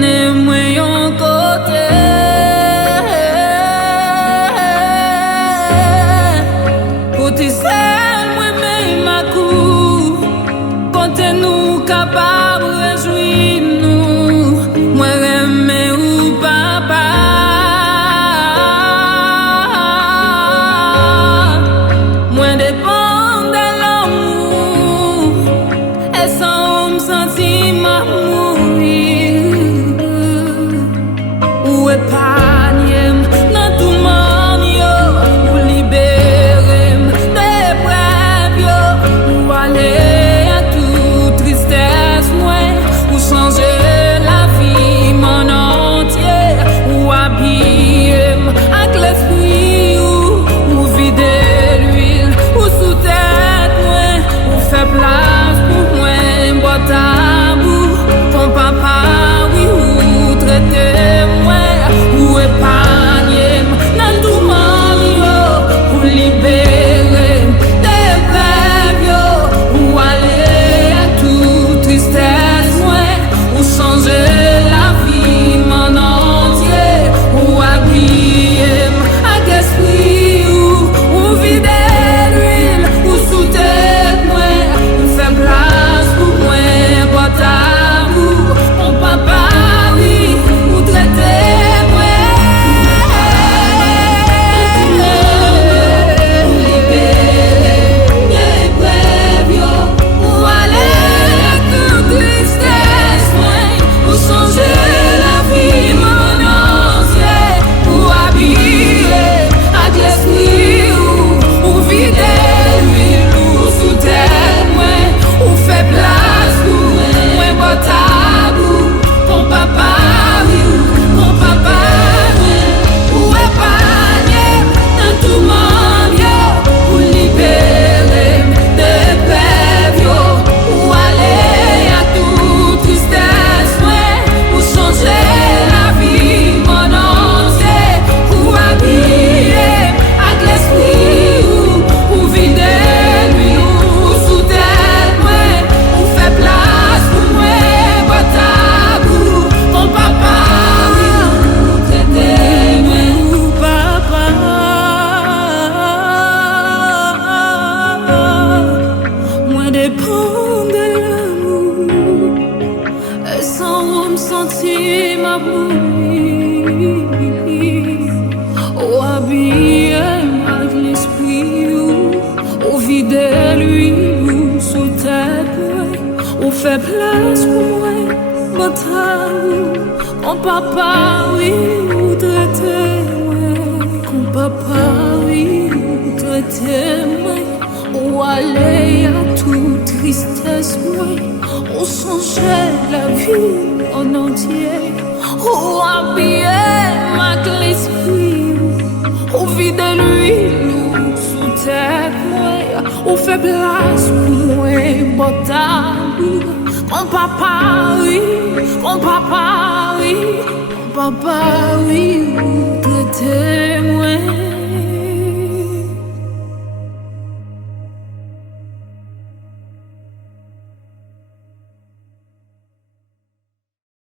mène moi yon côté. Côté seul, moi même ma cour. Côté nous capable réjouir nous. Moi remets ou papa. Moi dépend de l'amour. Et sans me sentir ma mourir. Ou épargner dans tout monde yo. Ou libérer des brèves yo. Ou aller à toute tristesse moi. Ou changer la vie mon entier. Ou habiller avec l'esprit ou vider l'huile. Ou sous tête moi. Ou faire place pour moi. Boîte à bout. Ton papa oui ou traiter moi. Ou épargner dans tout monde yo. Ou libérer des rêves yo. Ou aller à toute tristesse moi. Ou changer la vie mon entier. Ou habiller avec esprit ou vider l'huile. Ou sous tête moi. Ou faire place pour moi. Boîte à bout. Mon papa oui ou traiter moi. Ou libérer des rêves yo. Ou aller à toute tristesse moi. Ou changer la vie mon entier. Ou habiller avec l'esprit ou vider l'huile. Ou sous terre moi. Ou faire place pour moi. Boîte à bout. Ton papa oui mon papa oui. Ou épargner dans tout monde yo. Ou libérer des rêves yo. Ou aller à toute tristesse moi. Ou changer la vie mon entier. Ou habiller avec l'esprit ou vider l'huile. Ou sous tête moi. Ou faire place pour moi. Boîte à bout. Mon papa oui ou traiter moi. Ou papa. Moi dépend de l'amour. Et sans me sentir ma mourir. Ou habiller avec l'esprit ou vider l'huile ou sous tête moi. Ou faire place pour moi. Boîte à bout. Mon papa oui ou traiter moi. Mon papa oui ou traiter moi. Ou aller à toute tristesse moi. Ou changer la vie en entier. Ou habiller avec l'esprit ou vider l'huile ou sous tête moi. Ou faire place pour moi. Boîte à bout. Mon papa oui. Mon papa oui. Mon papa oui ou traiter moi.